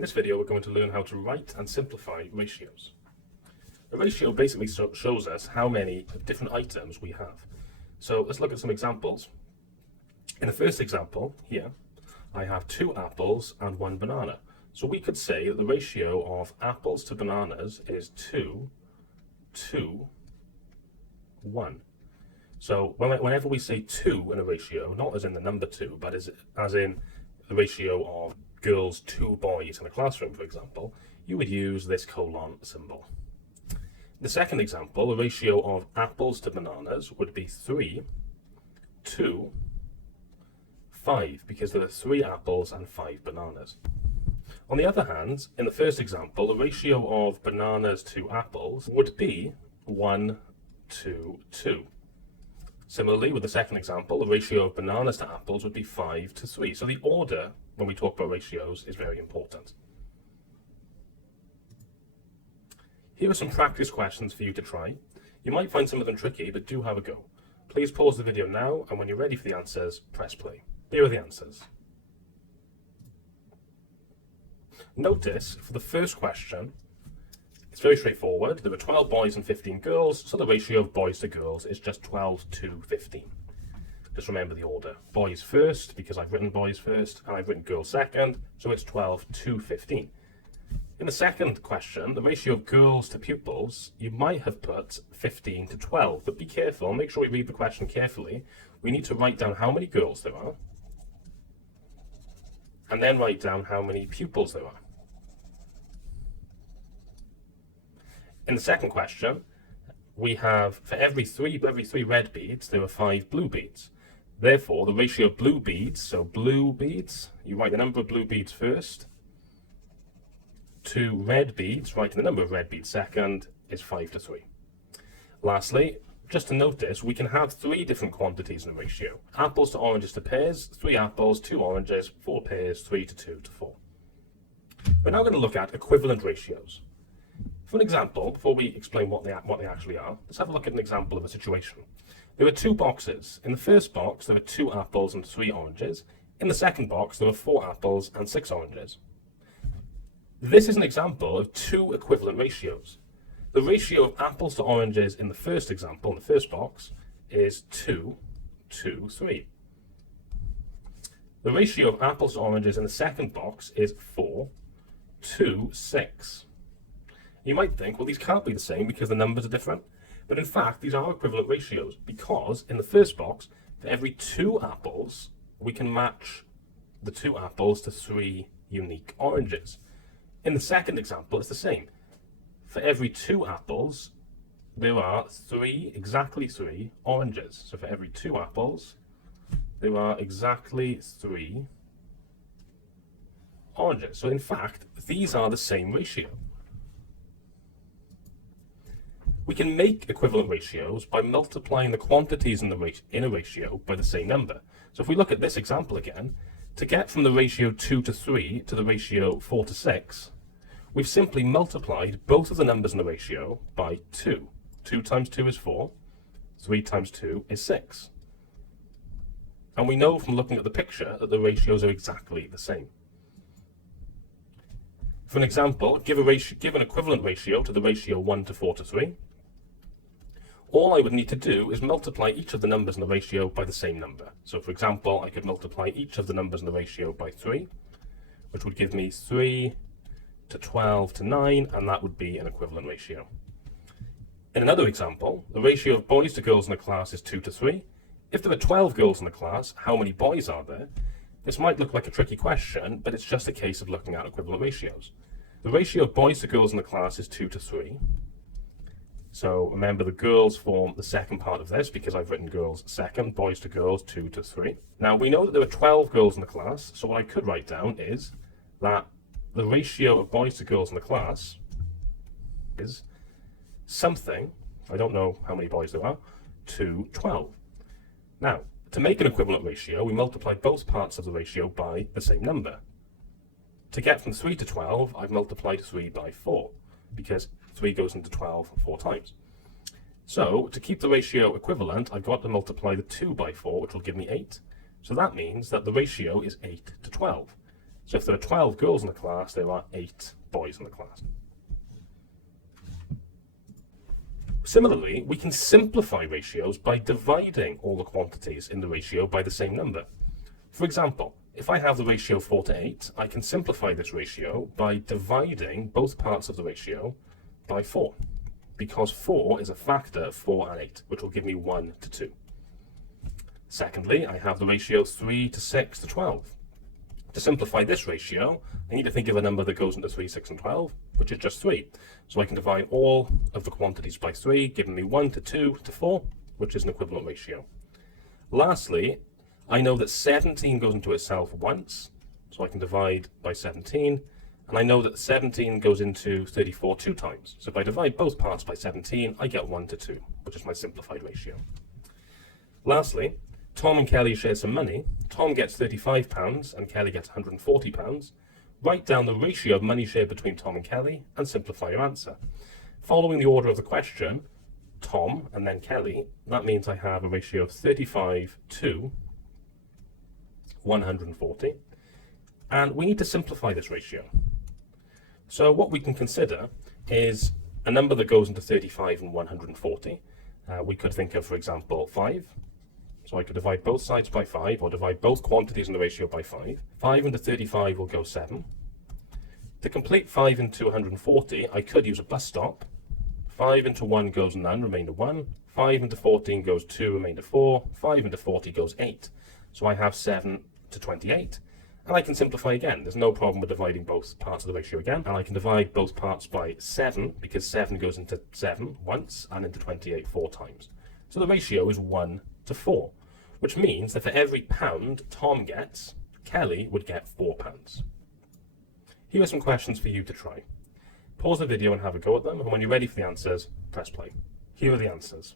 In this video, we're going to learn how to write and simplify ratios. A ratio basically shows us how many different items we have. So let's look at some examples. In the first example here, I have 2 apples and 1 banana. So we could say that the ratio of apples to bananas is 2 to 1. So whenever we say 2 in a ratio, not as in the number 2, but as in the ratio of girls to boys in a classroom, for example, you would use this colon symbol. The second example, the ratio of apples to bananas would be 3 to 5, because there are 3 apples and 5 bananas. On the other hand, in the first example, the ratio of bananas to apples would be 1 to 2. Similarly, with the second example, the ratio of bananas to apples would be 5 to 3. So the order, when we talk about ratios, is very important. Here are some practice questions for you to try. You might find some of them tricky, but do have a go. Please pause the video now, and when you're ready for the answers, press play. Here are the answers. Notice, for the first question, it's very straightforward. There are 12 boys and 15 girls, so the ratio of boys to girls is just 12 to 15. Just remember the order. Boys first, because I've written boys first, and I've written girls second, so it's 12 to 15. In the second question, the ratio of girls to pupils, you might have put 15 to 12, but be careful, make sure you read the question carefully. We need to write down how many girls there are, and then write down how many pupils there are. In the second question, we have, for every three red beads, there are 5 blue beads. Therefore, the ratio of blue beads, so blue beads, you write the number of blue beads first, to red beads, writing the number of red beads second, is 5 to 3. Lastly, just to notice, we can have 3 different quantities in a ratio. Apples to oranges to pears, 3 apples, 2 oranges, 4 pears, 3 to 2 to 4. We're now going to look at equivalent ratios. For an example, before we explain what they actually are, let's have a look at an example of a situation. There are 2 boxes. In the first box, there are 2 apples and 3 oranges. In the second box, there are 4 apples and 6 oranges. This is an example of 2 equivalent ratios. The ratio of apples to oranges in the first example, in the first box, is 2 to 3. The ratio of apples to oranges in the second box is 4 to 6. You might think, well, these can't be the same because the numbers are different. But in fact, these are equivalent ratios because in the first box, for every 2 apples, we can match the 2 apples to 3 unique oranges. In the second example, it's the same. For every 2 apples, there are exactly 3 oranges. So for every 2 apples, there are exactly 3 oranges. So in fact, these are the same ratio. We can make equivalent ratios by multiplying the quantities in a ratio by the same number. So if we look at this example again, to get from the ratio 2 to 3 to the ratio 4 to 6, we've simply multiplied both of the numbers in the ratio by 2. 2 times 2 is 4, 3 times 2 is 6. And we know from looking at the picture that the ratios are exactly the same. For an example, give an equivalent ratio to the ratio 1 to 4 to 3. All I would need to do is multiply each of the numbers in the ratio by the same number. So for example, I could multiply each of the numbers in the ratio by 3, which would give me 3 to 12 to 9, and that would be an equivalent ratio. In another example, the ratio of boys to girls in a class is 2 to 3. If there are 12 girls in the class, how many boys are there? This might look like a tricky question, but it's just a case of looking at equivalent ratios. The ratio of boys to girls in the class is 2 to 3. So remember, the girls form the second part of this because I've written girls second, boys to girls 2 to 3. Now we know that there are 12 girls in the class, so what I could write down is that the ratio of boys to girls in the class is something, I don't know how many boys there are, to 12. Now, to make an equivalent ratio, we multiply both parts of the ratio by the same number. To get from 3 to 12, I've multiplied 3 by 4, because 3 goes into 12 4 times. So, to keep the ratio equivalent, I've got to multiply the 2 by 4, which will give me 8. So that means that the ratio is 8 to 12. So if there are 12 girls in the class, there are 8 boys in the class. Similarly, we can simplify ratios by dividing all the quantities in the ratio by the same number. For example, if I have the ratio 4 to 8, I can simplify this ratio by dividing both parts of the ratio by 4, because 4 is a factor of 4 and 8, which will give me 1 to 2. Secondly, I have the ratio 3 to 6 to 12. To simplify this ratio, I need to think of a number that goes into 3, 6, and 12, which is just 3. So I can divide all of the quantities by 3, giving me 1 to 2 to 4, which is an equivalent ratio. Lastly, I know that 17 goes into itself once, so I can divide by 17, and I know that 17 goes into 34 2 times. So if I divide both parts by 17, I get 1 to 2, which is my simplified ratio. Lastly, Tom and Kelly share some money. Tom gets £35 and Kelly gets £140. Write down the ratio of money shared between Tom and Kelly and simplify your answer. Following the order of the question, Tom and then Kelly, that means I have a ratio of 35 to 140. And we need to simplify this ratio. So what we can consider is a number that goes into 35 and 140. We could think of, for example, 5. So I could divide both sides by 5, or divide both quantities in the ratio by 5. 5 into 35 will go 7. To complete 5 into 140, I could use a bus stop. 5 into 1 goes none, remainder 1. 5 into 14 goes 2, remainder 4. 5 into 40 goes 8. So I have 7 to 28. And I can simplify again. There's no problem with dividing both parts of the ratio again. And I can divide both parts by 7, because 7 goes into 7 once, and into 28 4 times. So the ratio is 1 to 4, which means that for every pound Tom gets, Kelly would get £4. Here are some questions for you to try. Pause the video and have a go at them, and when you're ready for the answers, press play. Here are the answers.